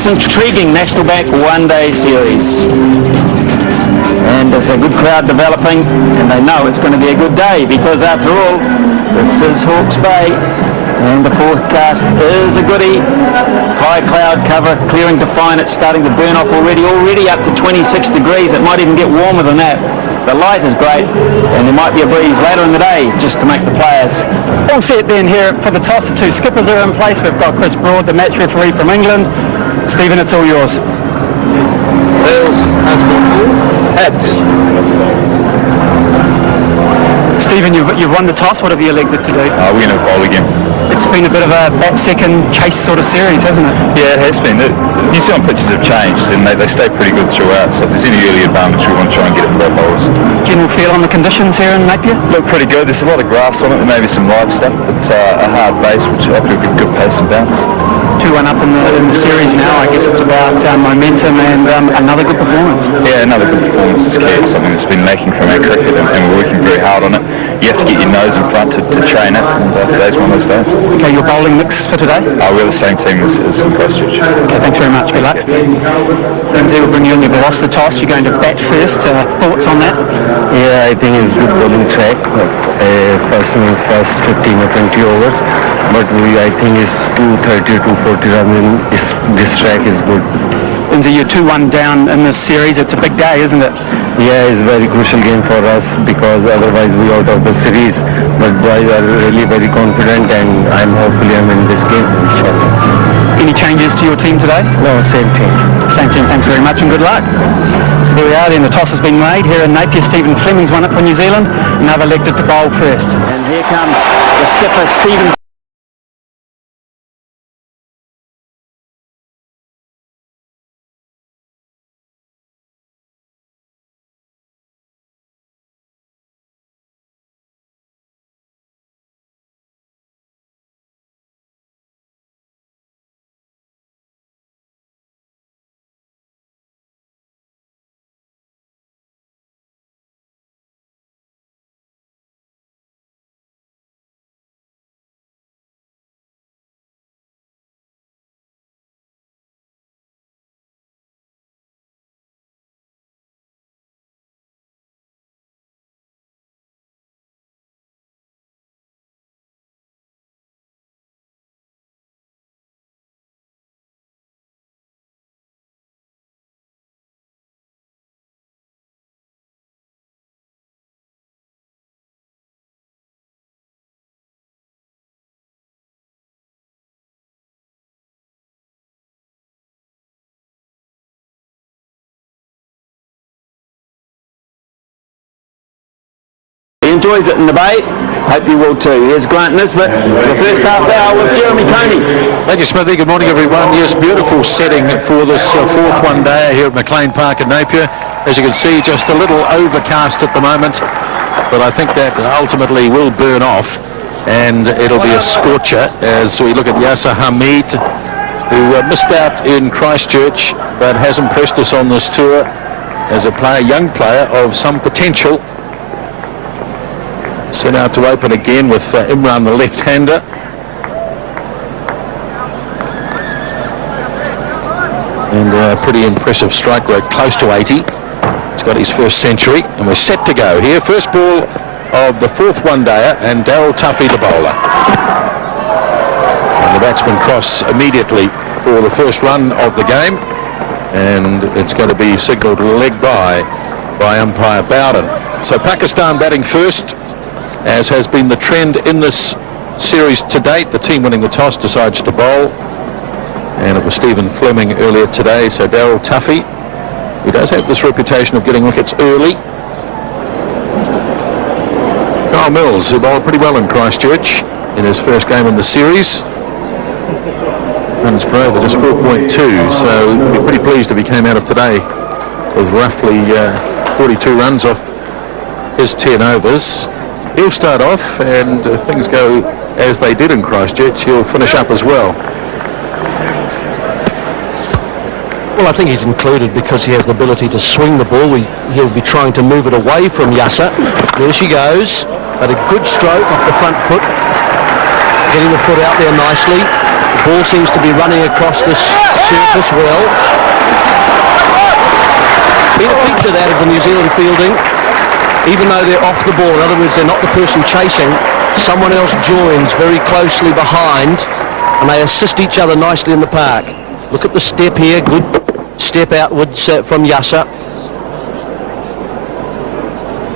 this intriguing National Bank one-day series. And there's a good crowd developing, and they know it's going to be a good day because, after all, this is Hawke's Bay, and the forecast is a goodie. High cloud cover, clearing to fine. It's starting to burn off already up to 26 degrees. It might even get warmer than that. The light is great, and there might be a breeze later in the day just to make the players. All set then here for the toss. The two skippers are in place. We've got Chris Broad, the match referee from England. Stephen, it's all yours. Tails, heads. Stephen, you've won the toss. What have you elected to do? We're going to bowl again. It's been a bit of a bat-second chase sort of series, hasn't it? Yeah, it has been. The New Zealand pitches have changed and they stay pretty good throughout, so if there's any early advantage we want to try and get it for our bowlers. General feel on the conditions here in Napier? Look pretty good. There's a lot of grass on it, maybe some live stuff, but a hard base which offer a good pace and bounce. 2-1 up in the series now. I guess it's about momentum and another good performance. Yeah, another good performance is key. It's something that's been lacking from our cricket, and we're working very hard on it. You have to get your nose in front to train it, and today's one of those days. Okay, your bowling mix for today? We're the same team as Christchurch. Okay, thanks very much. Good luck. Lindsay will bring you in. You've lost the toss. You're going to bat first. Thoughts on that? Yeah, I think it's good bowling track. First 15 or 20 overs. But I think it's 230 to 40 runs. This track is good. Lindsay, you're 2-1 down in this series. It's a big day, isn't it? Yeah, it's a very crucial game for us because otherwise we're out of the series. But boys are really very confident, and I'm in this game, inshallah. Any changes to your team today? No, same team. Same team. Thanks very much and good luck. So there we are then. The toss has been made here in Napier. Stephen Fleming's won it for New Zealand, and they've elected to bowl first. And here comes the skipper, Stephen. Enjoys it in the bay. Hope you will too. Here's Grant Nisbet, the first half hour with Jeremy Coney. Thank you, Smithy. Good morning, everyone. Yes, beautiful setting for this fourth one-day here at McLean Park in Napier. As you can see, just a little overcast at the moment, but I think that ultimately will burn off, and it'll be a scorcher as we look at Yasser Hamid, who missed out in Christchurch, but has impressed us on this tour as a player, young player of some potential. Set out to open again with Imran, the left-hander. And a pretty impressive strike rate, close to 80. He's got his first century, and we're set to go here. First ball of the fourth one-dayer, and Daryl Tuffy, the bowler. And the batsmen cross immediately for the first run of the game, and it's going to be signalled leg by umpire Bowden. So Pakistan batting first, as has been the trend in this series to date. The team winning the toss decides to bowl, and it was Stephen Fleming earlier today. So Daryl Tuffy, who does have this reputation of getting wickets early. Kyle Mills, who bowled pretty well in Christchurch in his first game in the series. Runs per over just 4.2, so we'll be pretty pleased if he came out of today with roughly 42 runs off his 10 overs. He'll start off, and if things go as they did in Christchurch, he'll finish up as well. Well, I think he's included because he has the ability to swing the ball. He'll be trying to move it away from Yasser. There she goes, but a good stroke off the front foot, getting the foot out there nicely. The ball seems to be running across this surface well. Been a feature that of the New Zealand fielding, even though they're off the ball. In other words, they're not the person chasing. Someone else joins very closely behind, and they assist each other nicely in the park. Look at the step here, good step outwards from Yasser.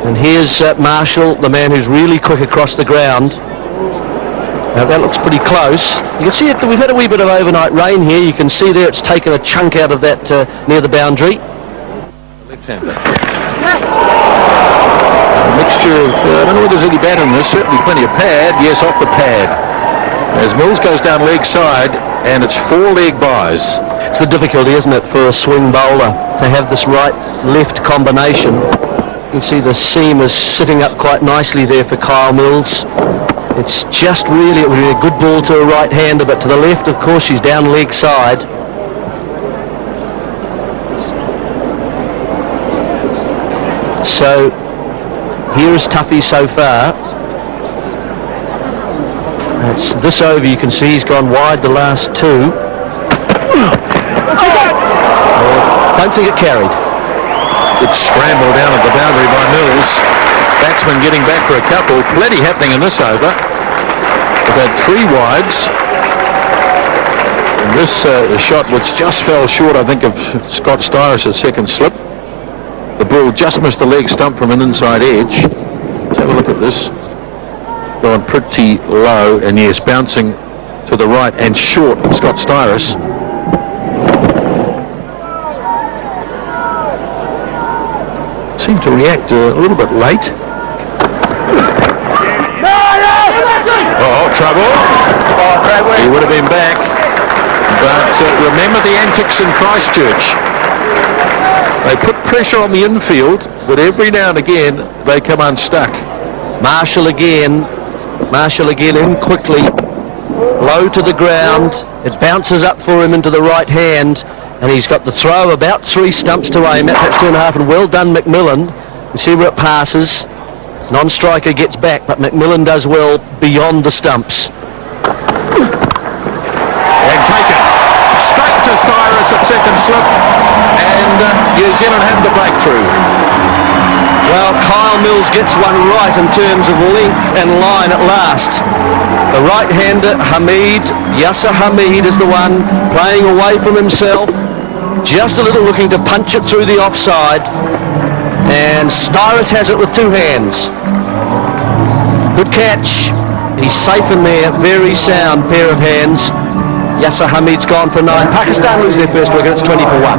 And here's Marshall, the man who's really quick across the ground. Now that looks pretty close. You can see it, we've had a wee bit of overnight rain here. You can see there it's taken a chunk out of that near the boundary. Left-hander. A mixture of, I don't know whether there's any batter in this, certainly plenty of pad. Yes, off the pad. As Mills goes down leg side, and it's 4 leg buys. It's the difficulty, isn't it, for a swing bowler to have this right-left combination. You can see the seam is sitting up quite nicely there for Kyle Mills. It's just really, it would be a good ball to a right-hander, but to the left, of course, she's down leg side. So, here is Tuffy so far. It's this over, you can see he's gone wide the last 2. Don't think it carried. Good scramble down at the boundary by Mills. Batsman getting back for a couple. Plenty happening in this over. We've had 3 wides. And this shot, which just fell short, I think, of Scott Styris' second slip. The ball just missed the leg stump from an inside edge. Let's have a look at this. Gone pretty low, and yes, bouncing to the right and short of Scott Styris. Seemed to react a little bit late. Oh, trouble. He would have been back. But remember the antics in Christchurch. They put pressure on the infield, but every now and again they come unstuck. Marshall again in quickly, low to the ground. It bounces up for him into the right hand, and he's got the throw about 3 stumps to aim at, perhaps 2.5, and well done McMillan. You see where it passes. Non-striker gets back, but McMillan does well beyond the stumps. And taken straight to Styris at second slip, and New Zealand have the breakthrough. Well, Kyle Mills gets one right in terms of length and line at last. The right-hander, Yasser Hamid is the one playing away from himself, just a little looking to punch it through the offside, and Styris has it with 2 hands. Good catch. He's safe in there, very sound pair of hands. Yasser Hamid's gone for 9. Pakistan lose their first wicket, it's 20 for 1.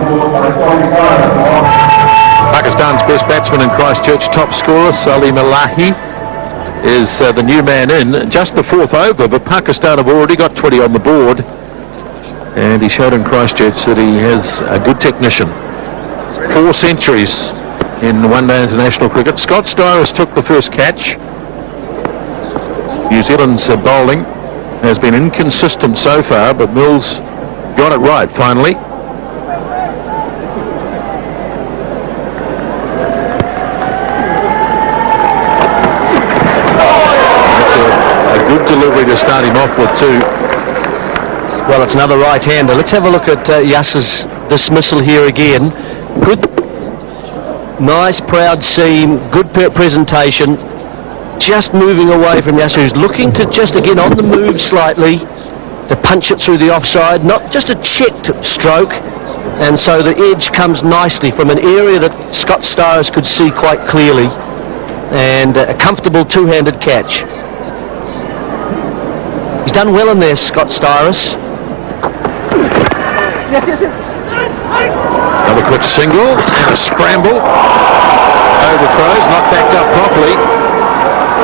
Pakistan's best batsman in Christchurch, top scorer, Salim Elahi, is the new man in. Just the 4th over, but Pakistan have already got 20 on the board. And he showed in Christchurch that he has a good technician. 4 centuries in one-day international cricket. Scott Styris took the first catch. New Zealand's bowling has been inconsistent so far, but Mills got it right finally. That's a good delivery to start him off with too. Well, it's another right-hander. Let's have a look at Yasser's dismissal here again. Good, nice, proud seam, good presentation. Just moving away from Yasser, who's looking to just again on the move slightly to punch it through the offside, not just a checked stroke, and so the edge comes nicely from an area that Scott Styris could see quite clearly, and a comfortable 2-handed catch. He's done well in there, Scott Styris. Another quick single and a scramble. Overthrows, not backed up properly.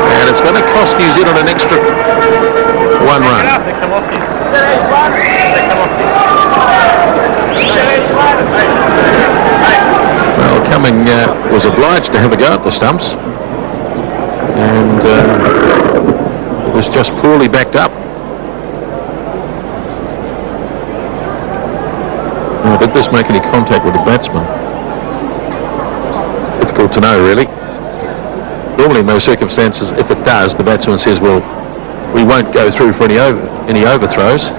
And it's going to cost New Zealand an extra 1 run. Well, Cumming was obliged to have a go at the stumps. And it was just poorly backed up. Now, did this make any contact with the batsman? Difficult to know, really. Normally in those circumstances, if it does, the batsman says, well, we won't go through for any overthrows.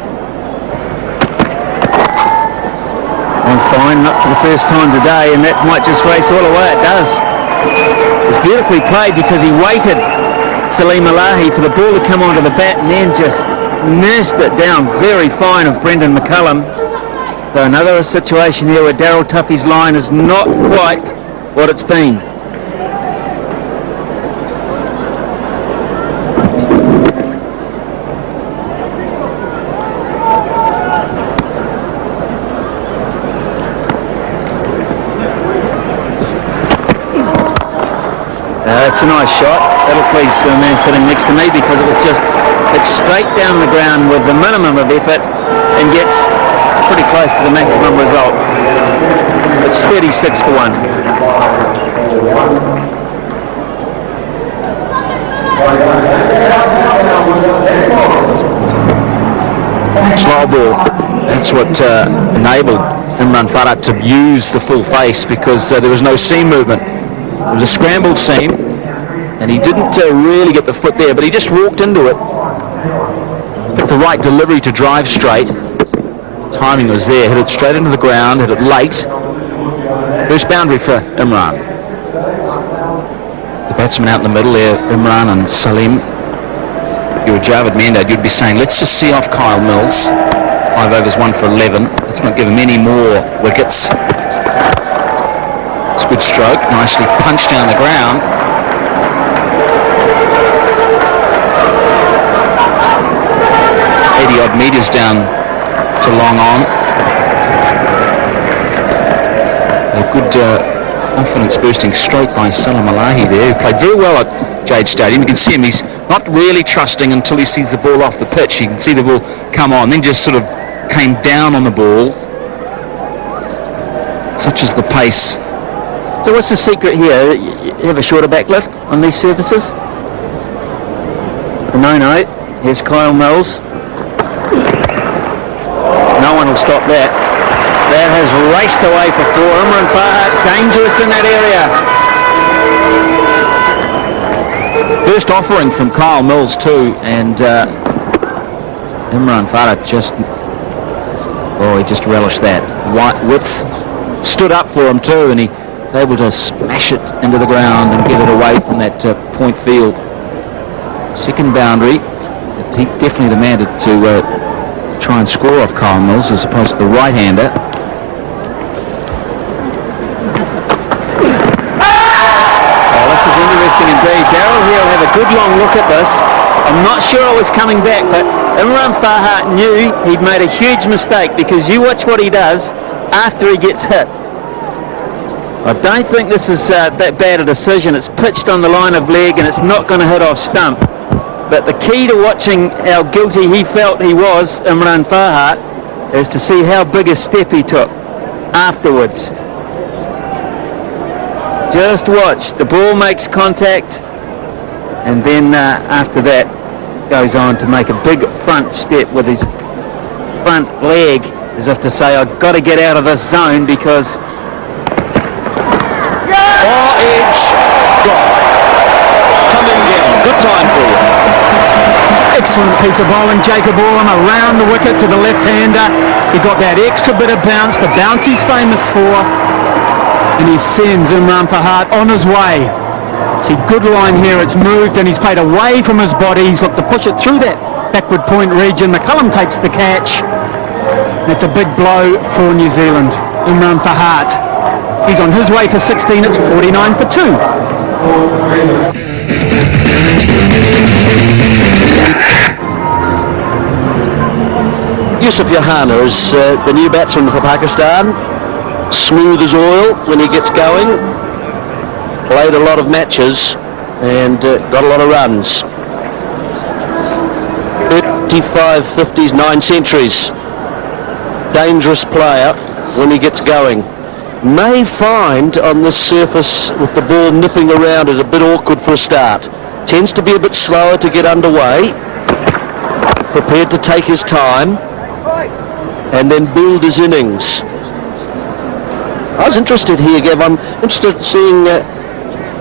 on fine, not for the first time today, and that might just race all away. It does. It's beautifully played because he waited, Salim Alahi, for the ball to come onto the bat and then just nursed it down. Very fine of Brendan McCullum. So another situation here where Daryl Tuffy's line is not quite what it's been. It's a nice shot. That'll please the man sitting next to me because it was just hit straight down the ground with the minimum of effort and gets pretty close to the maximum result. It's 36 for 1. Slow ball. That's what enabled Imran Farhat to use the full face because there was no seam movement. It was a scrambled seam, and he didn't really get the foot there, but he just walked into it. Picked the right delivery to drive straight. Timing was there. Hit it straight into the ground. Hit it late. First boundary for Imran. The batsman out in the middle there, Imran and Salim. If you were Javed Mendad, you'd be saying, let's just see off Kyle Mills. 5 overs, 1 for 11. Let's not give him any more wickets. It's a good stroke. Nicely punched down the ground. Odd metres down to long on. A good confidence boosting stroke by Salim Alahi there, who played very well at Jade Stadium. You can see him, he's not really trusting until he sees the ball off the pitch. You can see the ball come on, then just sort of came down on the ball. Such is the pace. So what's the secret here? You have a shorter backlift on these surfaces? No. Here's Kyle Mills. No one will stop that. That has raced away for 4. Imran Farhat dangerous in that area. First offering from Kyle Mills too, and Imran Farhat just relished that. Width stood up for him too, and he was able to smash it into the ground and get it away from that point field. Second boundary. He definitely the man to try and score off Kyle Mills as opposed to the right-hander. Oh, this is interesting indeed. Daryl here will have a good long look at this. I'm not sure it was coming back, but Imran Farhat knew he'd made a huge mistake because you watch what he does after he gets hit. I don't think this is that bad a decision. It's pitched on the line of leg and it's not going to hit off stump. But the key to watching how guilty he felt he was, Imran Farhat, is to see how big a step he took afterwards. Just watch. The ball makes contact, and then after that goes on to make a big front step with his front leg, as if to say, I've got to get out of this zone because... Far edge, gone. Coming down. Good time for you. Excellent piece of bowling. Jacob Oram around the wicket to the left-hander. He got that extra bit of bounce, the bounce he's famous for, and he sends Imran Farhat on his way. See, good line here. It's moved and he's played away from his body. He's looked to push it through that backward point region. McCullum takes the catch. That's a big blow for New Zealand. Imran Farhat. He's on his way for 16. It's 49 for 2. Yusuf Yohana is the new batsman for Pakistan. Smooth as oil when he gets going. Played a lot of matches and got a lot of runs. 35 50s, 9 centuries. Dangerous player when he gets going. May find on this surface with the ball nipping around it a bit awkward for a start. Tends to be a bit slower to get underway. Prepared to take his time and then build his innings. I was interested here, Gav. I'm interested in seeing,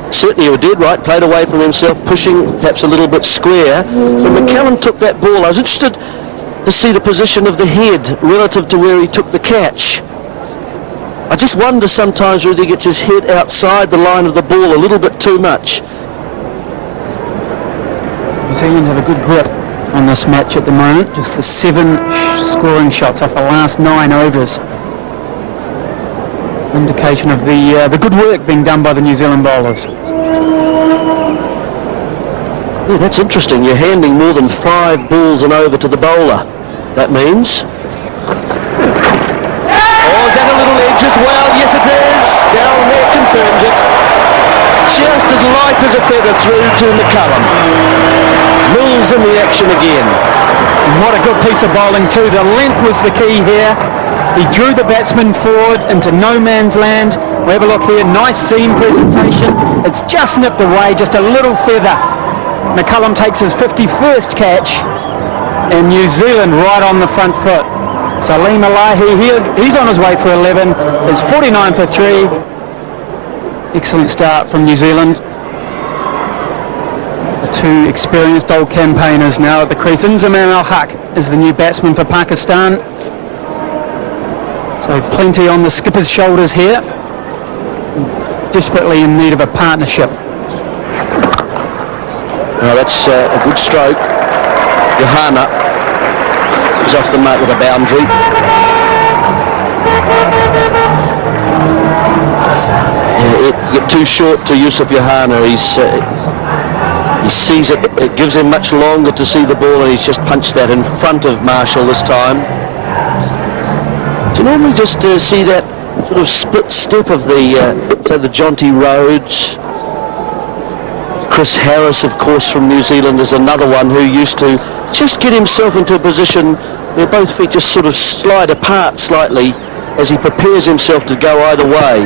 certainly you did right, played away from himself, pushing perhaps a little bit square. When McCallum took that ball, I was interested to see the position of the head relative to where he took the catch. I just wonder sometimes whether he gets his head outside the line of the ball a little bit too much. New Zealand have a good grip on this match at the moment. Just the 7 scoring shots off the last 9 overs. Indication of the good work being done by the New Zealand bowlers. Yeah, that's interesting. You're handing more than 5 balls and over to the bowler. That means... Oh, is that a little edge as well? Yes, it is. Darryl Hare confirms it. Just as light as a feather through to McCullum. Mills in the action again. And what a good piece of bowling too. The length was the key here. He drew the batsman forward into no man's land. We have a look here. Nice seam presentation. It's just nipped away, just a little feather. McCullum takes his 51st catch, and New Zealand right on the front foot. Salim Alahi, he's on his way for 11. It's 49 for 3. Excellent start from New Zealand. The 2 experienced old campaigners now at the crease. Inzamam Al-Haq is the new batsman for Pakistan. So plenty on the skipper's shoulders here. Desperately in need of a partnership. Well, that's a good stroke. Johanna is off the mark with a boundary. It get too short to Yusuf Johanna. He sees it. It gives him much longer to see the ball, and he's just punched that in front of Marshall this time. Do you normally just see that sort of split step of the, say, the Jonty Rhodes? Chris Harris, of course, from New Zealand is another one who used to just get himself into a position where both feet just sort of slide apart slightly as he prepares himself to go either way.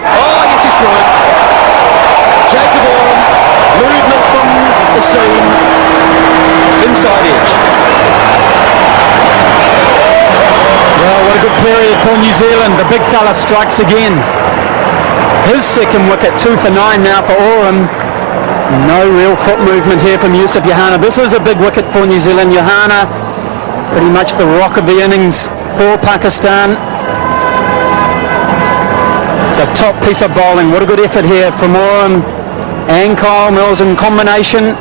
Oh, yes, he's through it. Jacob Oram, movement from the seam, inside edge. Well, what a good period for New Zealand. The big fella strikes again. His second wicket, 2 for 9 now for Oram. No real foot movement here from Yusuf Johanna. This is a big wicket for New Zealand. Johanna, pretty much the rock of the innings for Pakistan. It's a top piece of bowling. What a good effort here from Oram and Kyle Mills in combination.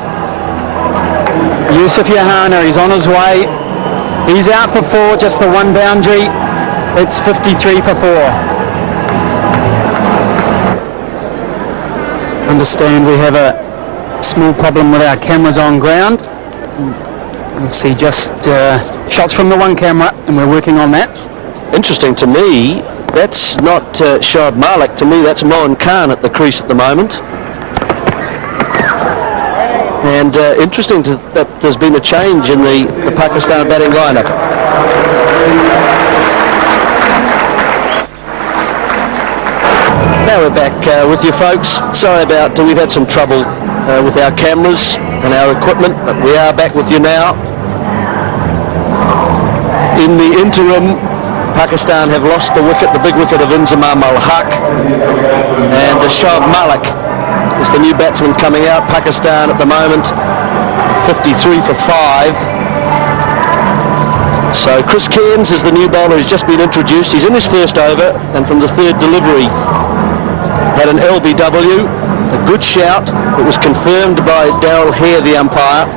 Yusuf Johanna, he's on his way. He's out for 4, just the 1 boundary. It's 53 for 4. Understand we have a small problem with our cameras on ground. We'll see just shots from the one camera, and we're working on that. Interesting to me, that's not Shoaib Malik. To me, that's Mohan Khan at the crease at the moment. And interesting that there's been a change in the Pakistan batting lineup. Now we're back with you folks. Sorry about we've had some trouble with our cameras and our equipment, but we are back with you now. In the interim, Pakistan have lost the wicket, the big wicket of Inzamam Al-Haq, and Shoaib Malik is the new batsman coming out. Pakistan at the moment 53 for 5. So Chris Cairns is the new bowler who's just been introduced. He's in his first over, and from the 3rd delivery had an LBW, a good shout. It was confirmed by Darryl Hare, the umpire.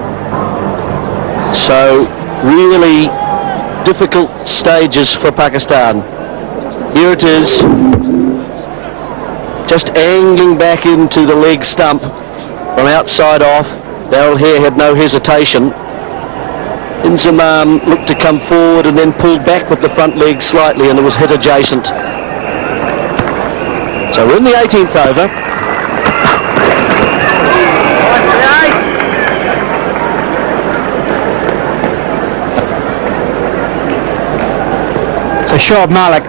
So really difficult stages for Pakistan. Here it is, just angling back into the leg stump from outside off. Darryl Hare had no hesitation. Inzamam looked to come forward and then pulled back with the front leg slightly, and it was hit adjacent. So we're in the 18th over. So Shoaib Malik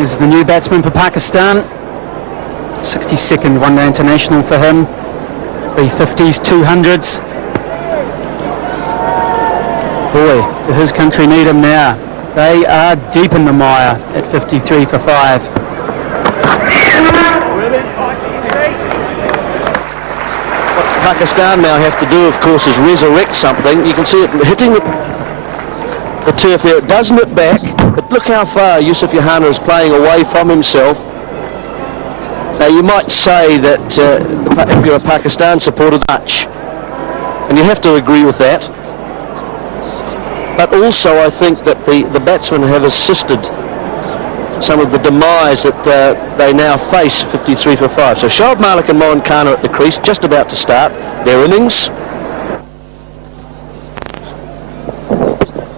is the new batsman for Pakistan. 62nd one-day international for him. 350s, 200s. Boy, does his country need him now. They are deep in the mire at 53 for 5. Pakistan now have to do, of course, is resurrect something. You can see it hitting the turf there. It does nip back, but look how far Yusuf Yohana is playing away from himself. Now you might say that if you're a Pakistan supporter, Dutch, and you have to agree with that. But also I think that the batsmen have assisted some of the demise that they now face 53 for 5. So Shoaib Malik and Mohan Khan are at the crease, just about to start their innings.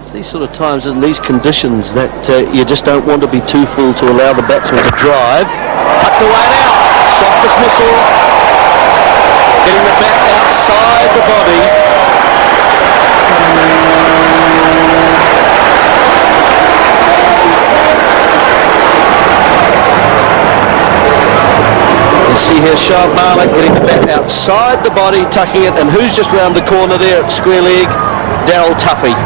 It's these sort of times in these conditions that you just don't want to be too full to allow the batsman to drive. Tucked away and out. Soft dismissal. Getting the bat outside the body. See here Shoaib Malik getting the bat outside the body, tucking it, and who's just round the corner there at square leg? Daryl Tuffy.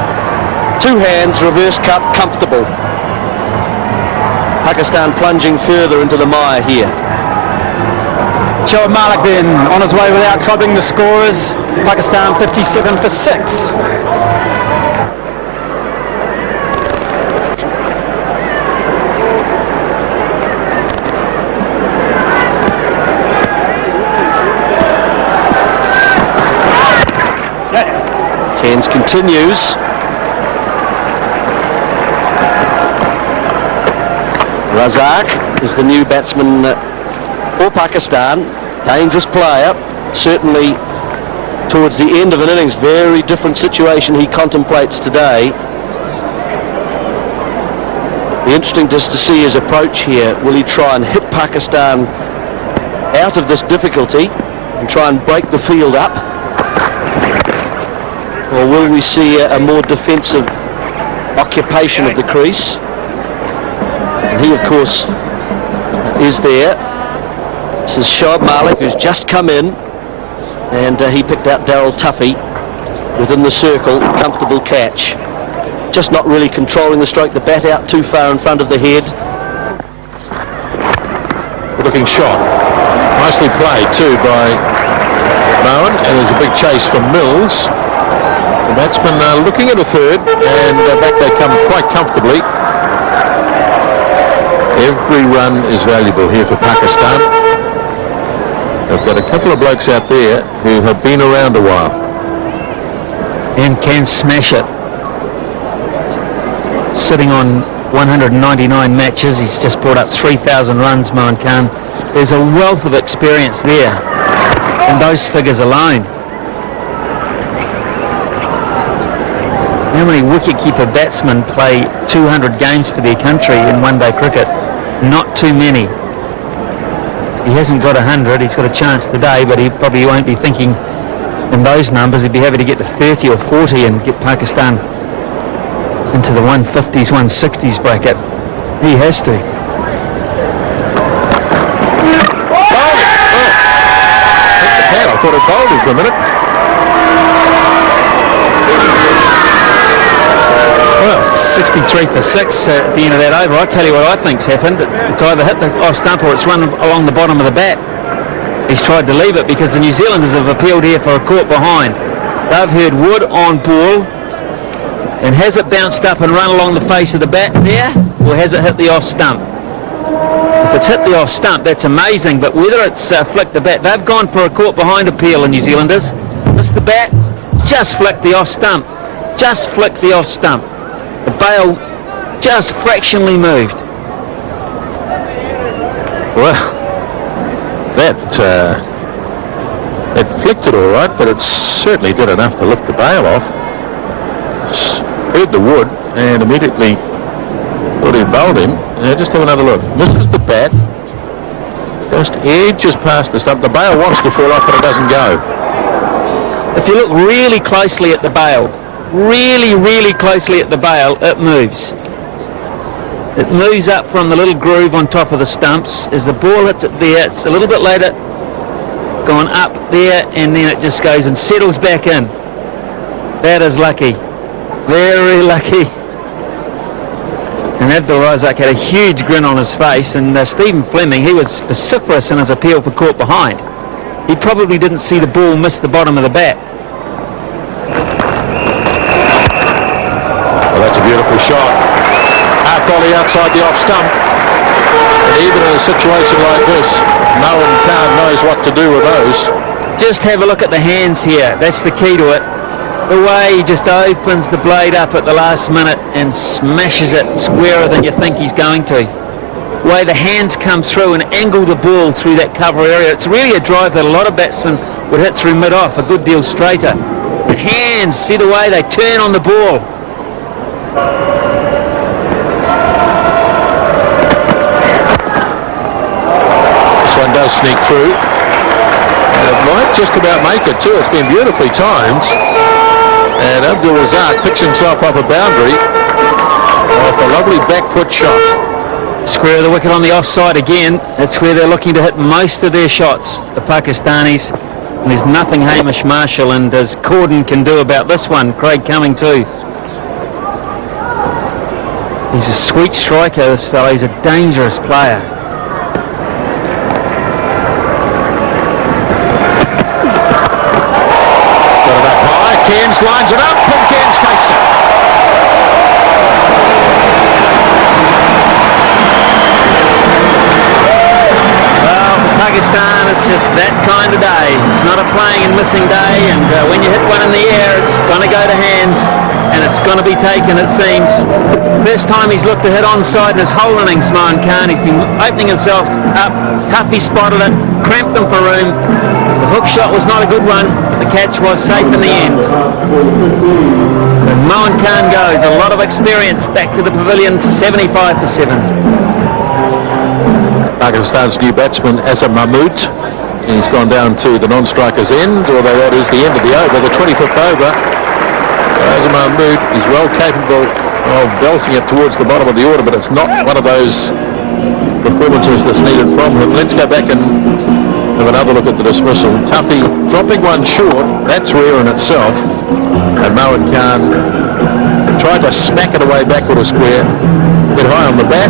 2 hands, reverse cut, comfortable. Pakistan plunging further into the mire here. Shoaib Malik then on his way without troubling the scorers. Pakistan 57 for 6. Cairns continues. Razak is the new batsman for Pakistan. Dangerous player, certainly towards the end of an innings. Very different situation he contemplates today. Be interesting just to see his approach here. Will he try and hit Pakistan out of this difficulty and try and break the field up? Or will we see a more defensive occupation of the crease? And he, of course, is there. This is Shoaib Malik, who's just come in, and he picked out Daryl Tuffy within the circle. Comfortable catch. Just not really controlling the stroke. The bat out too far in front of the head. Looking shot. Nicely played too by Mohan, and there's a big chase from Mills. The batsman looking at a third, and back they come quite comfortably. Every run is valuable here for Pakistan. They've got a couple of blokes out there who have been around a while. And can smash it. Sitting on 199 matches, he's just brought up 3,000 runs, Mohan Khan. There's a wealth of experience there in those figures alone. How many wicket-keeper batsmen play 200 games for their country in one-day cricket? Not too many. He hasn't got 100, he's got a chance today, but he probably won't be thinking in those numbers. He'd be happy to get to 30 or 40 and get Pakistan into the 150s, 160s bracket. He has to. I thought it bowled him for a minute. Well, 63 for 6 at the end of that over. I'll tell you what I think's happened. It's either hit the off stump or it's run along the bottom of the bat. He's tried to leave it because the New Zealanders have appealed here for a caught behind. They've heard Wood on ball. And has it bounced up and run along the face of the bat there, or has it hit the off stump? If it's hit the off stump, that's amazing, but whether it's flicked the bat, they've gone for a caught behind appeal, the New Zealanders. Missed the bat, just flicked the off stump. Just flicked the off stump. The bail just fractionally moved. Well, that it flicked it all right, but it certainly did enough to lift the bail off. Heard the Wood and immediately thought he bowled him. Just have another look. Misses the bat. Just edges past the stump. The bail wants to fall off, but it doesn't go. If you look really closely at the bail, really closely at the bail, it moves. It moves up from the little groove on top of the stumps. As the ball hits it there, it's a little bit later, it's gone up there, and then it just goes and settles back in. That is lucky. Very lucky. And Abdul Razak had a huge grin on his face, and Stephen Fleming, he was vociferous in his appeal for caught behind. He probably didn't see the ball miss the bottom of the bat. Well, that's a beautiful volley outside the off stump. And even in a situation like this, Moen Khan knows what to do with those. Just have a look at the hands here. That's the key to it. The way he just opens the blade up at the last minute and smashes it squarer than you think he's going to. The way the hands come through and angle the ball through that cover area. It's really a drive that a lot of batsmen would hit through mid-off, a good deal straighter. The hands, see the way they turn on the ball. This one does sneak through. And it might just about make it too. It's been beautifully timed. And Abdul Razak picks himself up a boundary off a lovely back foot shot. Square of the wicket on the offside again. That's where they're looking to hit most of their shots, the Pakistanis. And there's nothing Hamish Marshall and as Corden can do about this one. Craig Cumming too. He's a sweet striker, this fellow. He's a dangerous player. Got it up high. Cairns lines it up and Cairns takes it. Pakistan, it's just that kind of day. It's not a playing and missing day, and when you hit one in the air, it's going to go to hands, and it's going to be taken, it seems. First time he's looked to hit onside in his whole innings, Moen Khan. He's been opening himself up. Tuffy spotted it, cramped them for room. The hook shot was not a good one, but the catch was safe in the end. As Moen Khan goes, a lot of experience back to the pavilion, 75 for 7. Pakistan's new batsman, Azam Mahmood. He's gone down to the non-striker's end, although that is the end of the over, the 25th over. Azam Mahmood is well capable of belting it towards the bottom of the order, but it's not one of those performances that's needed from him. Let's go back and have another look at the dismissal. Tuffy dropping one short, that's rare in itself. And Moen Khan tried to smack it away backward a square, get high on the bat.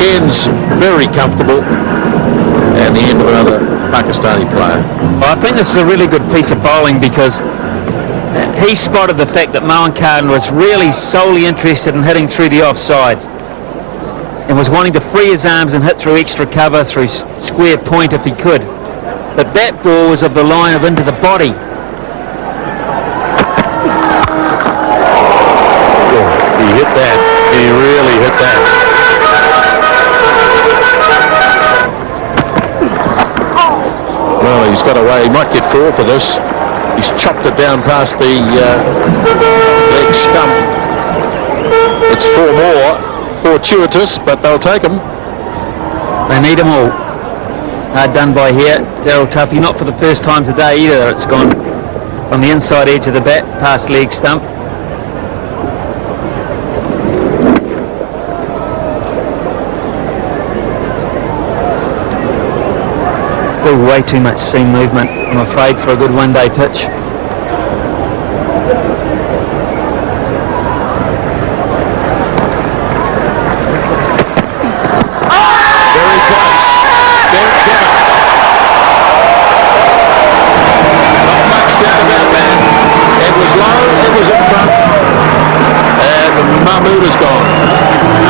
Cairns very comfortable, and the end of another Pakistani player. Well, I think this is a really good piece of bowling because he spotted the fact that Moen Khan was really solely interested in hitting through the offside and was wanting to free his arms and hit through extra cover, through square point if he could. But that ball was of the line of into the body. Oh, he hit that. He really hit that. Well, he's got away. He might get 4 for this. He's chopped it down past the leg stump. It's 4 more. Fortuitous, but they'll take them. They need them all. Hard done by here. Daryl Tuffy, not for the first time today either. It's gone on the inside edge of the bat, past leg stump. Still way too much seam movement, I'm afraid, for a good one-day pitch. Very close. Derek Devon. Not much doubt about that. It was low, it was in front, and Mahmood is gone.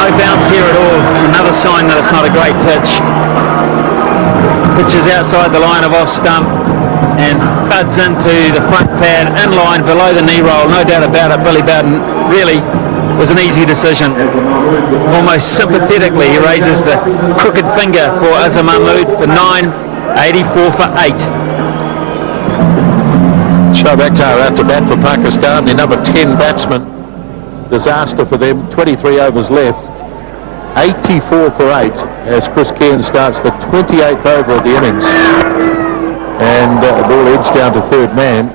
No bounce here at all. It's another sign that it's not a great pitch. Pitches outside the line of off stump and thuds into the front pad in line below the knee roll. No doubt about it, Billy Bowden really was an easy decision. Almost sympathetically he raises the crooked finger for Azam Mahmood for 9, 84 for 8. Shoaib Akhtar out to bat for Pakistan, their number 10 batsman. Disaster for them, 23 overs left. 84 for 8 as Chris Cairns starts the 28th over of the innings. And the ball edged down to third man.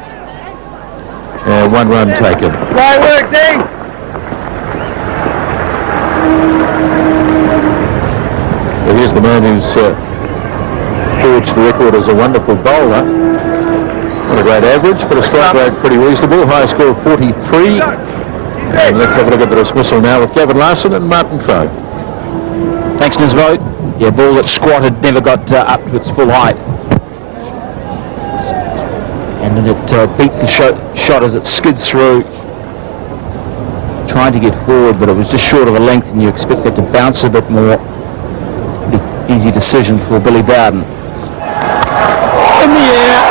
1 run taken. Great work, Dean! Well, here's the man who's forged the record as a wonderful bowler. Not a great average, but a strike rate pretty reasonable. High score of 43. And let's have a look at the dismissal now with Gavin Larson and Martin Troe. Thanks, Nisbo. Yeah, ball that squatted, never got up to its full height. And then it beats the shot as it skids through. tried to get forward, but it was just short of a length, and you expect it to bounce a bit more. Easy decision for Billy Bowden. In the air,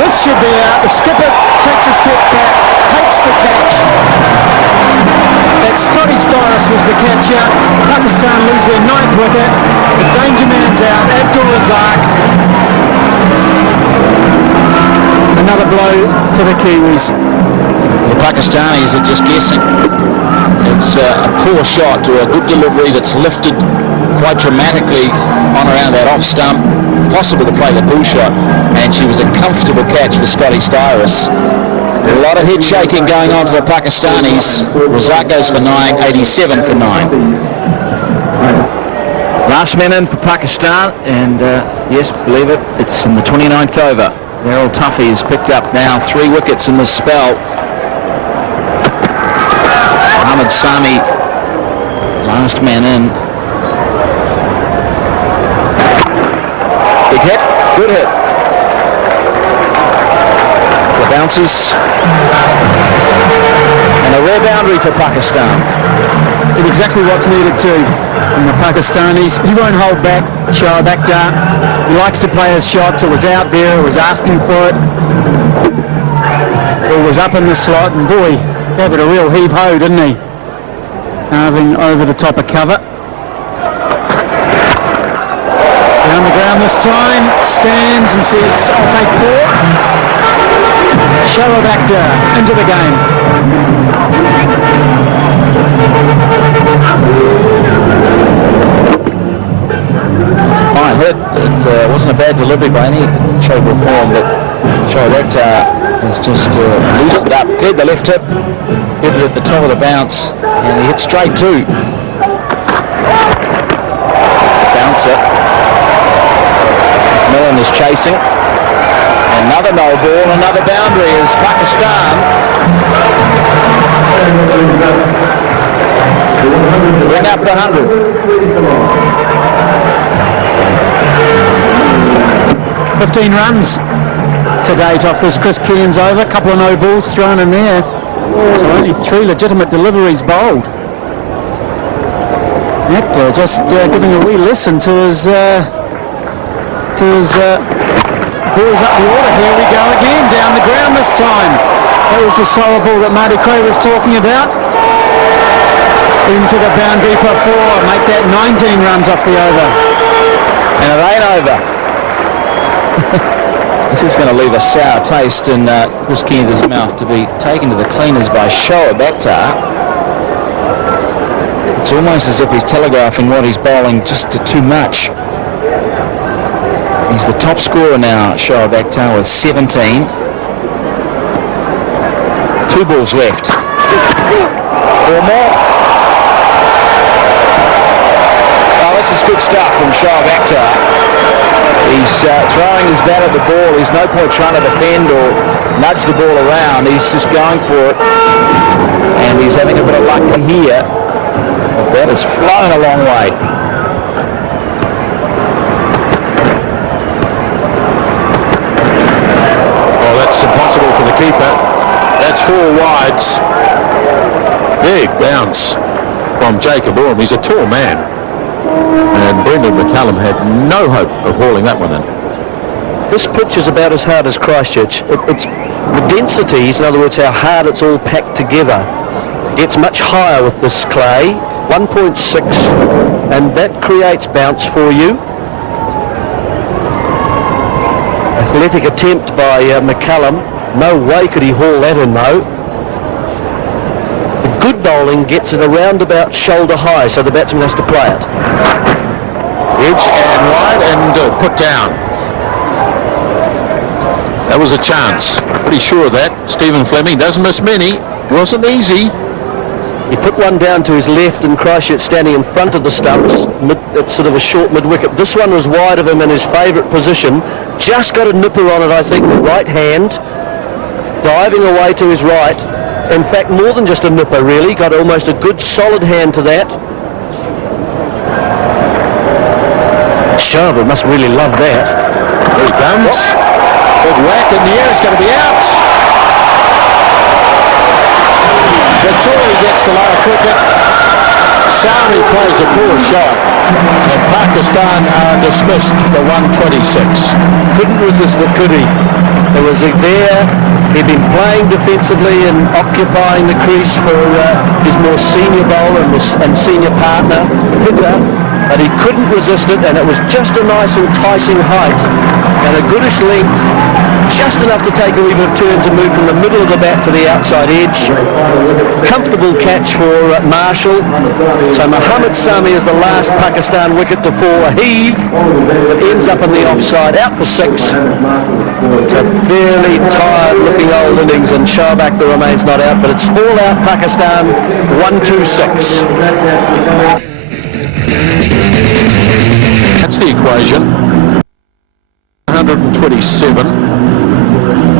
this should be out. The skipper takes a step back, takes the catch. That Scotty Styris was the catcher. Pakistan lose their 9th wicket. The danger man's out. Abdul Razak. Another blow for the Kiwis. The Pakistanis are just guessing. It's a poor shot to a good delivery that's lifted quite dramatically on around that off stump. Possible to play the pull shot, and she was a comfortable catch for Scotty Styris. A lot of head shaking going on to the Pakistanis. Razak goes for 9, 87 for 9. Last man in for Pakistan, and yes, believe it, it's in the 29th over. Errol Tuffy has picked up now 3 wickets in this spell. Ahmed Sami, last man in. Big hit, good hit. The bounces. And a rare boundary for Pakistan. Did exactly what's needed to. And the Pakistanis, he won't hold back, Shoaib Akhtar. He likes to play his shots. It was out there, it was asking for it. It was up in the slot, and boy, gave it a real heave-ho, didn't he? Carving over the top of cover. Down the ground this time, stands and says, I'll take 4. Shoaib Akhtar into the game. It's a fine hit. It wasn't a bad delivery by any shape or form, but Shoaib Akhtar has just loosed it up, cleared the left hip, hit it at the top of the bounce, and he hit straight too. Bouncer. Millen is chasing. Another no ball, another boundary as Pakistan bring up the 100. 15 runs to date off this Chris Cairns over. A couple of no balls thrown in there. So only 3 legitimate deliveries bowled. Akhtar just giving a wee listen to his balls up the order. Here we go again, down the ground this time. That was the slower ball that Marty Cray was talking about. Into the boundary for 4, make that 19 runs off the over. And it ain't over. This is going to leave a sour taste in Chris Cairns' mouth, to be taken to the cleaners by Shoaib Akhtar. It's almost as if he's telegraphing what he's bowling just to too much. He's the top scorer now, Shoaib Akhtar, with 17. 2 balls left. 4 more. Oh, this is good stuff from Shoaib Akhtar. He's throwing his bat at the ball. There's no point trying to defend or nudge the ball around. He's just going for it. And he's having a bit of luck here. But that has flown a long way. That's impossible for the keeper. That's 4 wides. Big bounce from Jacob Orme. He's a tall man. And Brendan McCullum had no hope of hauling that one in. This pitch is about as hard as Christchurch. It's the densities, in other words, how hard it's all packed together. It's much higher with this clay, 1.6, and that creates bounce for you. Athletic attempt by McCullum. No way could he haul that in though. The good bowling gets it around about shoulder high, so the batsman has to play it. Edge and wide and put down. That was a chance. Pretty sure of that. Stephen Fleming doesn't miss many. Wasn't easy. He put one down to his left and Christchurch standing in front of the stumps. It's sort of a short mid-wicket. This one was wide of him in his favourite position. Just got a nipper on it, I think, with right hand. Diving away to his right. In fact, more than just a nipper, really. Got almost a good solid hand to that. Shoaib must really love that. There he comes. Big whack in the air. It's going to be out. Victoria gets the last wicket. Sami plays a poor shot, and Pakistan are dismissed for 126. Couldn't resist it, could he? There was it there. He'd been playing defensively and occupying the crease for his more senior bowler and senior partner, hitter, but he couldn't resist it, and it was just a nice enticing height and a goodish length, just enough to take a wee bit of turn to move from the middle of the bat to the outside edge. Comfortable catch for Marshall. So Mohammad Sami is the last Pakistan wicket to fall. A heave that ends up in the offside, out for 6. It's a fairly tired looking old innings, and Shoaib Akhtar remains not out, but it's all out Pakistan, 126. That's the equation. 127.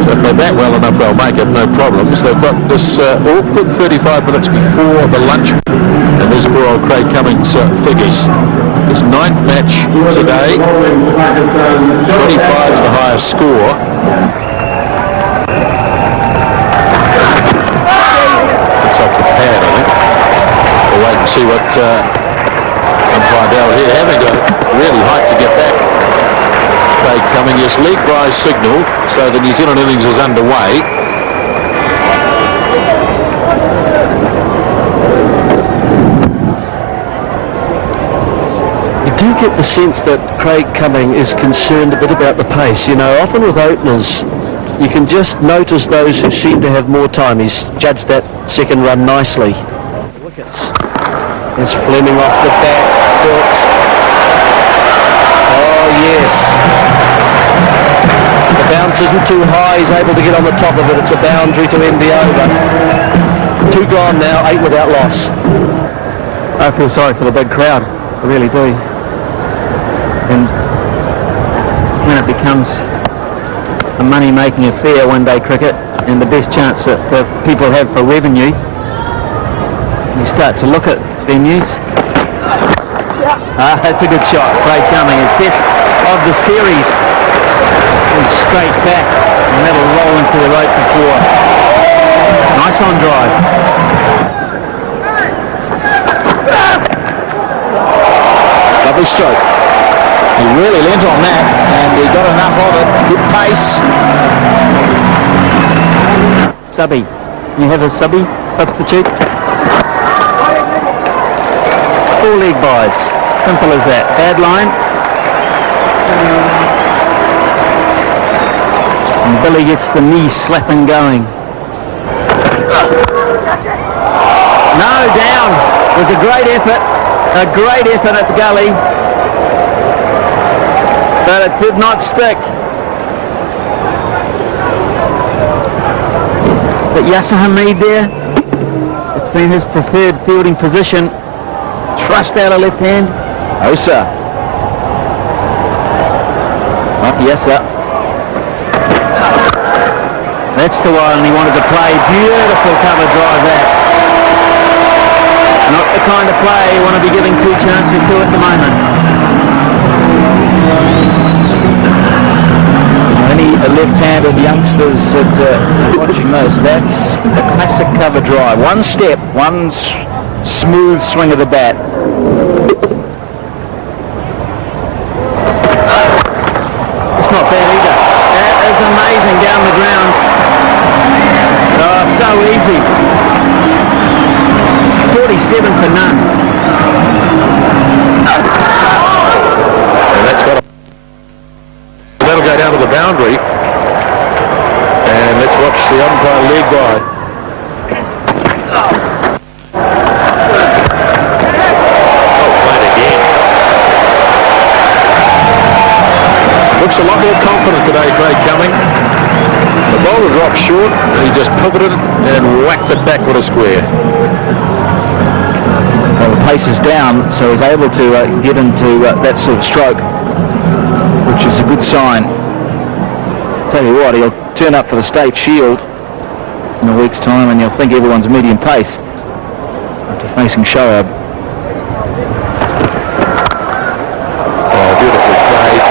So if they bat well enough, they'll make it, no problems. They've got this awkward 35 minutes before the lunch, and there's poor old Craig Cummings figures. His 9th match today. 25 is the highest score. It's off the pad, I think. We'll wait and see what umpire Dell here, having got really height to get back. Craig Cumming, yes, lead by signal, so the New Zealand innings is underway. You do get the sense that Craig Cumming is concerned a bit about the pace. You know, often with openers, you can just notice those who seem to have more time. He's judged that second run nicely. Wickets. There's Fleming off the back foot. Oh, yes. The bounce isn't too high. He's able to get on the top of it. It's a boundary to end the over. 2 gone now, 8 without loss. I feel sorry for the big crowd. I really do. And when it becomes a money-making affair, one-day cricket, and the best chance that people have for revenue, you start to look at venues. That's a good shot. Craig Cumming, his best of the series. He's straight back, and that'll roll into the rope for 4. Nice on drive. Lovely stroke. He really leant on that, and he got enough of it. Good pace. Subby. You have a subby substitute? 4 leg buys. Simple as that. Bad line. And Billy gets the knee slapping going. No, down. It was a great effort. A great effort at Gully. But it did not stick. Is it Yasser Hamid there? It's been his preferred fielding position. Thrust out of left hand. Osa. Not Yasser. That's the one he wanted to play. Beautiful cover drive that. Not the kind of play you want to be giving 2 chances to at the moment. Any left-handed youngsters that watching this, that's a classic cover drive. One step, one smooth swing of the bat. It's not bad either. That is amazing down the ground. Oh, so easy. It's 47 for none. And that's got a... That'll go down to the boundary. And let's watch the umpire lead by. Looks a lot more confident today, Craig Cumming. The bowler dropped short, and he just pivoted and whacked it back with a square. Well, the pace is down, so he's able to get into that sort of stroke, which is a good sign. Tell you what, he'll turn up for the State Shield in a week's time, and you'll think everyone's medium pace after facing Shoaib. Oh, beautifully played.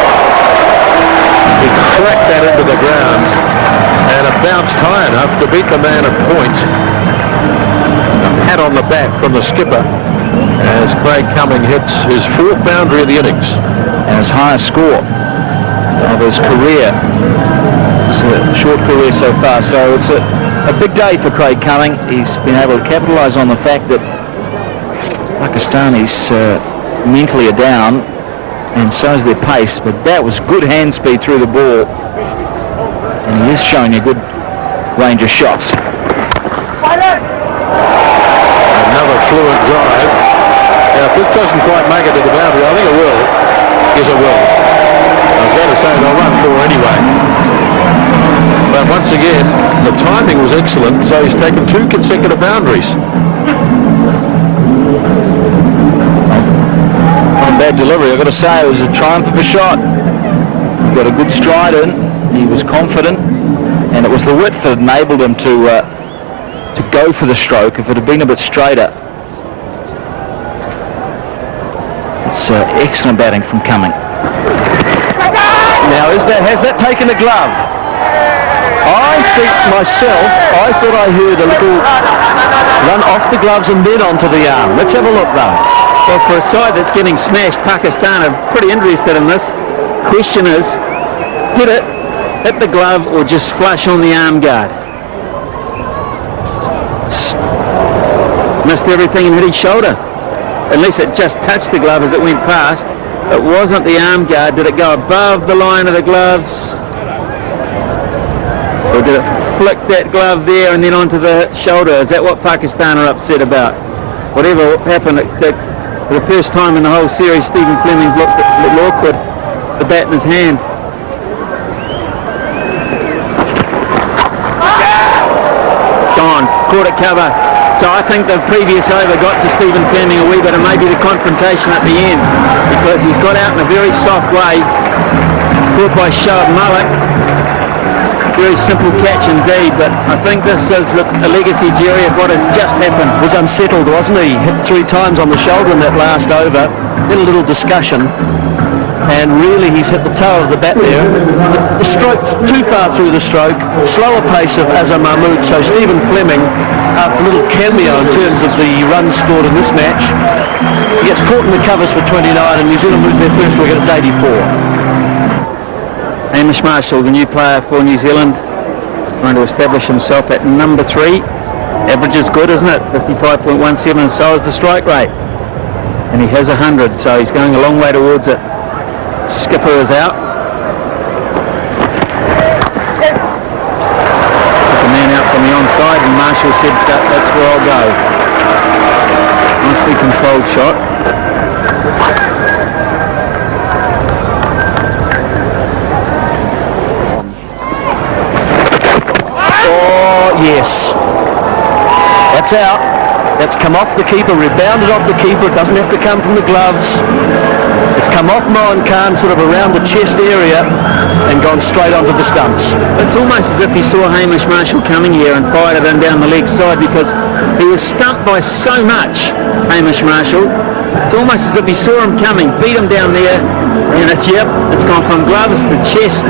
He cracked that into the ground, and it bounced high enough to beat the man at point. pat on the back from the skipper as Craig Cumming hits his 4th boundary of the innings. And his highest score of his career. It's a short career so far, so it's a big day for Craig Cumming. He's been able to capitalise on the fact that Pakistanis mentally are down, and so is their pace, but that was good hand speed through the ball, and he is showing a good range of shots. Another fluent drive. Now, if this doesn't quite make it to the boundary, I think it will. Yes, it will. I was going to say they'll run 4 anyway. But once again, the timing was excellent, so he's taken 2 consecutive boundaries. Not a bad delivery, I've got to say. It was a triumph of a shot. He got a good stride in, he was confident, and it was the width that enabled him to go for the stroke. If it had been a bit straighter. It's excellent batting from Cumming. Now, has that taken the glove? I think myself, I thought I heard a little run off the gloves and then onto the arm. Let's have a look, though. Well, for a side that's getting smashed, Pakistan are pretty interested in this. Question is, did it hit the glove or just flush on the arm guard? Missed everything and hit his shoulder. Unless it just touched the glove as it went past. It wasn't the arm guard. Did it go above the line of the gloves? Or did it flick that glove there and then onto the shoulder? Is that what Pakistan are upset about? Whatever happened, for the first time in the whole series, Stephen Fleming's looked awkward, the bat in his hand. Gone, caught it cover. So I think the previous over got to Stephen Fleming a wee bit, and maybe the confrontation at the end, because he's got out in a very soft way, caught by Shoaib Malik. Very simple catch indeed, but I think this is a legacy, Jerry, of what has just happened. Was unsettled, wasn't he? Hit 3 times on the shoulder in that last over. Then a little discussion, and really he's hit the toe of the bat there. The stroke's too far through the stroke, slower pace of Azhar Mahmood, so Stephen Fleming, after a little cameo in terms of the runs scored in this match, he gets caught in the covers for 29, and New Zealand lose their first wicket. It's 84. Hamish Marshall, the new player for New Zealand, trying to establish himself at number 3. Average is good, isn't it? 55.17, and so is the strike rate. And he has 100, so he's going a long way towards it. Skipper is out. Took the man out from the onside, and Marshall said, that's where I'll go. Nicely controlled shot. Yes, that's out. That's come off the keeper, rebounded off the keeper. It doesn't have to come from the gloves. It's come off Mohan Khan, sort of around the chest area, and gone straight onto the stumps. It's almost as if he saw Hamish Marshall coming here and fired it in down the leg side, because he was stumped by so much, Hamish Marshall. It's almost as if he saw him coming, beat him down there, and it's gone from gloves to chest,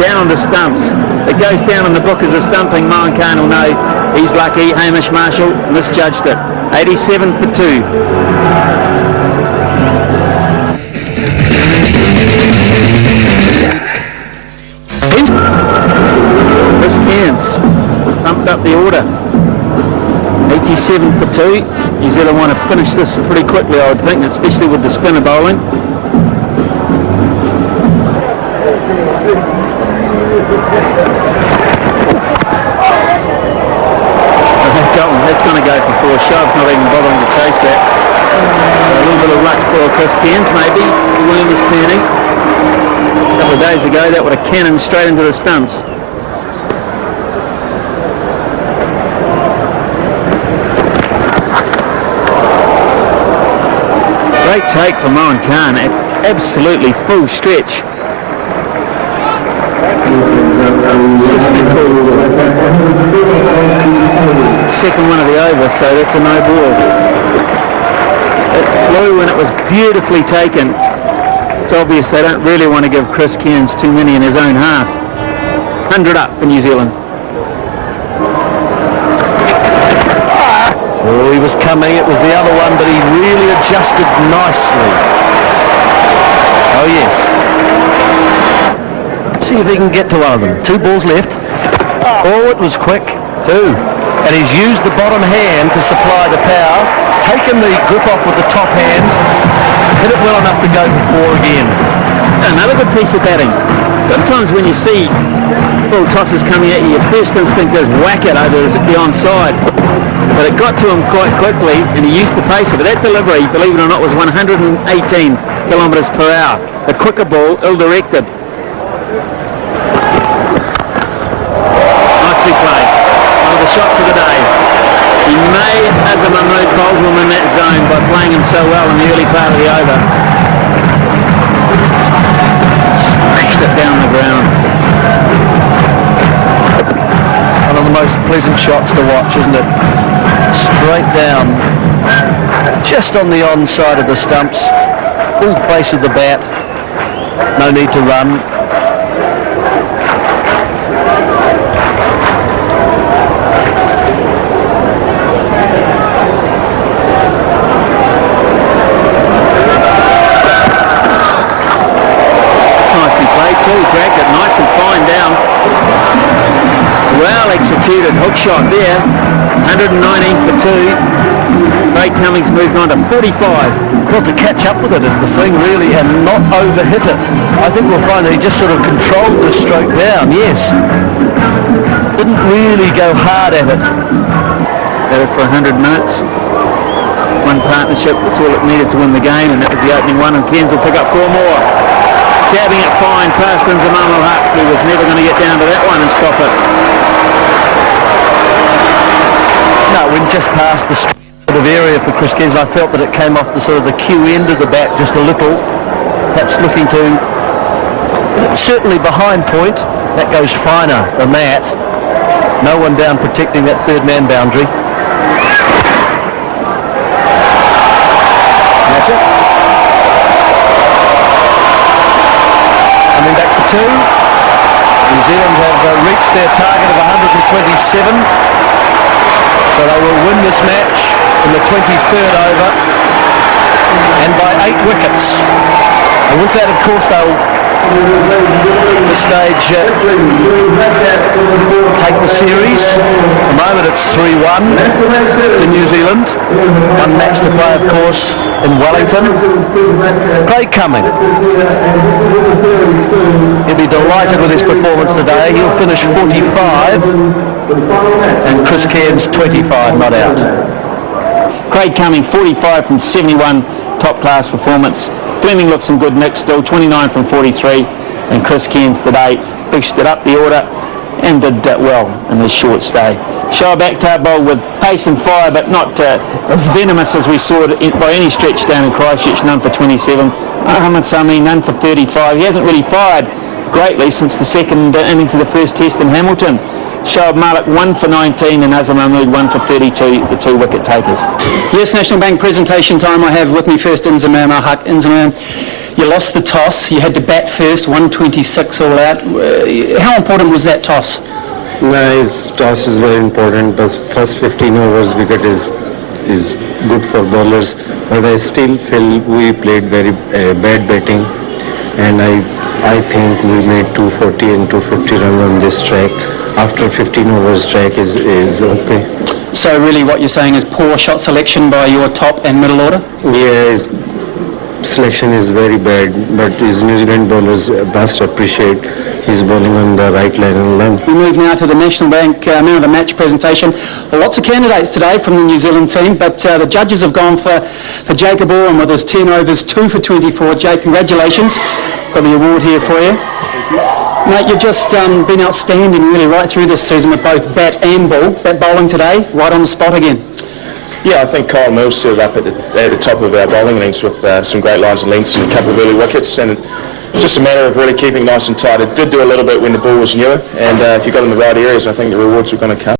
down on the stumps. It goes down in the book as a stumping. Mohan Khan will know he's lucky. Hamish Marshall misjudged it. 87 for 2. Chris Cairns thumped up the order. 87 for 2. New Zealand want to finish this pretty quickly, I would think, especially with the spinner bowling. That's going to go for 4 shoves, not even bothering to chase that. A little bit of luck for Chris Cairns, maybe. The worm is turning. A couple of days ago, that would have cannoned straight into the stumps. Great take from Mohan Khan, absolutely full stretch. Second one of the over, so that's a no ball. It flew and it was beautifully taken. It's obvious they don't really want to give Chris Cairns too many in his own half. 100 up for New Zealand. Oh, he was coming. It was the other one, but he really adjusted nicely. Oh, yes. Let's see if he can get to one of them. 2 balls left. Oh, it was quick, too. And he's used the bottom hand to supply the power, taken the grip off with the top hand, hit it well enough to go for 4 again. Another good piece of batting. Sometimes when you see ball tosses coming at you, your first instinct is whack it over the onside. But it got to him quite quickly, and he used the pace of it. That delivery, believe it or not, was 118 kilometres per hour. The quicker ball, ill-directed. Nicely played. One of the shots of the day. He made Azam Mahmood bowl in that zone by playing him so well in the early part of the over. Smashed it down the ground. One of the most pleasant shots to watch, isn't it? Straight down, just on the onside of the stumps, full face of the bat, no need to run. It's nicely played too, dragged it nice and fine down. Well executed hook shot there. 119 for 2. Craig Cummings moved on to 45. Well, to catch up with it is the thing, really, and not overhit it. I think we'll find that he just sort of controlled the stroke down, yes. Didn't really go hard at it. Batted for 100 minutes. One partnership, that's all it needed to win the game, and that was the opening one, and Cairns will pick up 4 more. Gabbing it fine past Inzamam al-Haq, who was never going to get down to that one and stop it. No, it went just past the sort of area for Chris Cairns. I felt that it came off the sort of the cue end of the bat just a little. Perhaps looking to, certainly behind point, that goes finer than that. No one down protecting that third man boundary. That's it. Coming back for 2. New Zealand have reached their target of 127. So they will win this match in the 23rd over and by 8 wickets. And with that, of course, they'll at this stage take the series. At the moment it's 3-1 to New Zealand. One match to play, of course, in Wellington. Craig Cumming. He'll be delighted with his performance today. He'll finish 45 and Chris Cairns 25, not out. Craig Cumming, 45 from 71, top class performance. Fleming looks in good nick still, 29 from 43, and Chris Cairns today boosted up the order and did well in his short stay. Shoaib Akhtar bowled with pace and fire, but not as venomous as we saw it by any stretch down in Christchurch. None for 27. Mohammad Sami, none for 35. He hasn't really fired greatly since the second innings of the first test in Hamilton. Shoaib Malik 1 for 19 and Azam Mahmood 1 for 32, the 2 wicket takers. Yes, National Bank presentation time. I have with me first Inzamam al-Haq. Inzamam, you lost the toss. You had to bat first, 126 all out. How important was that toss? No, his toss is very important. The first 15 overs wicket is good for bowlers, but I still feel we played very bad batting, and I think we made 240 and 250 runs on this track. After 15 overs track is okay. So really what you're saying is poor shot selection by your top and middle order? Yeah, his selection is very bad, but his New Zealand bowlers must appreciate his bowling on the right line and length. We move now to the National Bank Man of the Match presentation. Well, lots of candidates today from the New Zealand team, but the judges have gone for Jacob Oram with his 10 overs, 2 for 24. Jake, congratulations. Got the award here for you. Mate, you've just been outstanding really right through this season with both bat and ball. That bowling today, right on the spot again. Yeah, I think Kyle Mills set it up at the top of our bowling innings with some great lines and lengths and a couple of early wickets, and it's just a matter of really keeping nice and tight. It did do a little bit when the ball was newer, and if you got in the right areas, I think the rewards were going to come.